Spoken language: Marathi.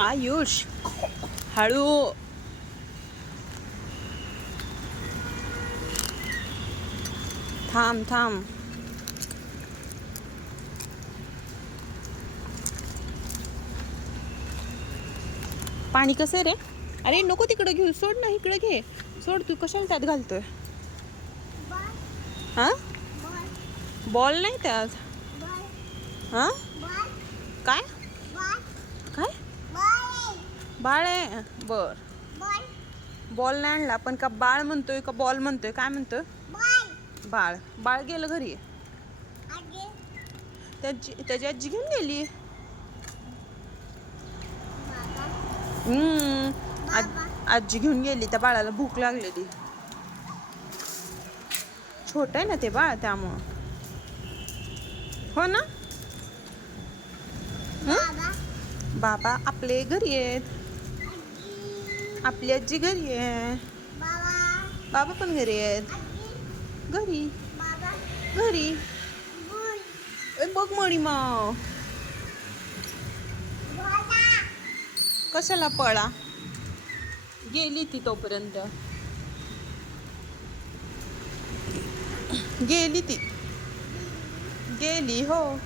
आयुष हळू. थांब थांब. पाणी कसं रे? अरे नको तिकडं घेऊ सोड ना इकडं घे. सोड तू कशाला त्यात घालतोय? हां? बॉल. नाही त्यात. हां? काय? बाळ आहे? बर. बॉल नाही आणला पण का बाळ म्हणतोय का बॉल म्हणतोय काय म्हणतोय? बाळ. बाळ. गेलं घरी. त्याची त्याची आजी घेऊन गेली. हम्म. आज- घेऊन गेली त्या बाळाला भूक लागलेली छोट आहे ना ते बाळ त्यामुळं. हो ना? बाबा आपले घरी आहेत. आपली आजी घरी आहे. बाबा. पण घरी आहेत. घरी. घरी. बघ मणी माव. कशाला पळा? गेली ती तोपर्यंत. गेली ती. गेली हो.